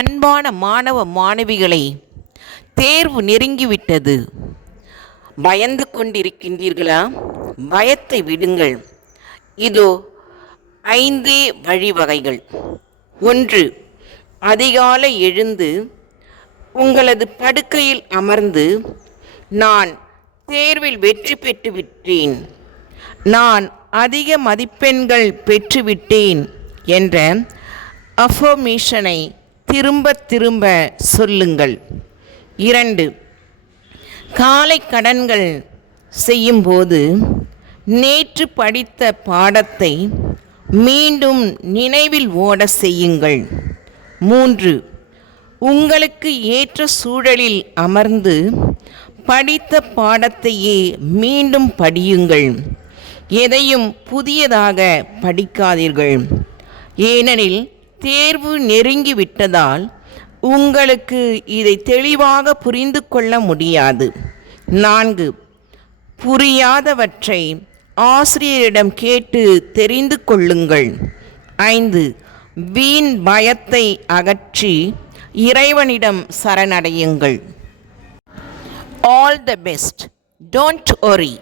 அன்பான மாணவ மாணவிகளை, தேர்வு நெருங்கிவிட்டது. பயந்து கொண்டிருக்கின்றீர்களா? பயத்தை விடுங்கள். இதோ 5 வழிவகைகள். 1. அதிகாலை எழுந்து உங்களது படுக்கையில் அமர்ந்து, நான் தேர்வில் வெற்றி பெற்றுவிட்டேன், நான் அதிக மதிப்பெண்கள் பெற்றுவிட்டேன் என்ற அஃபர்மேஷனை திரும்ப திரும்ப சொல்லுங்கள். 2. காலை கடன்கள் செய்யும்போது நேற்று படித்த பாடத்தை மீண்டும் நினைவில் ஓட செய்யுங்கள். 3. உங்களுக்கு ஏற்ற சூழலில் அமர்ந்து படித்த பாடத்தையே மீண்டும் படியுங்கள். எதையும் புதியதாக படிக்காதீர்கள், ஏனெனில் தேர்வு நெருங்கிவிட்டதால் உங்களுக்கு இதை தெளிவாக புரிந்து கொள்ள முடியாது. 4. புரியாதவற்றை ஆசிரியரிடம் கேட்டு தெரிந்து கொள்ளுங்கள். 5. வீண் பயத்தை அகற்றி இறைவனிடம் சரணடையுங்கள். All the best. Don't worry.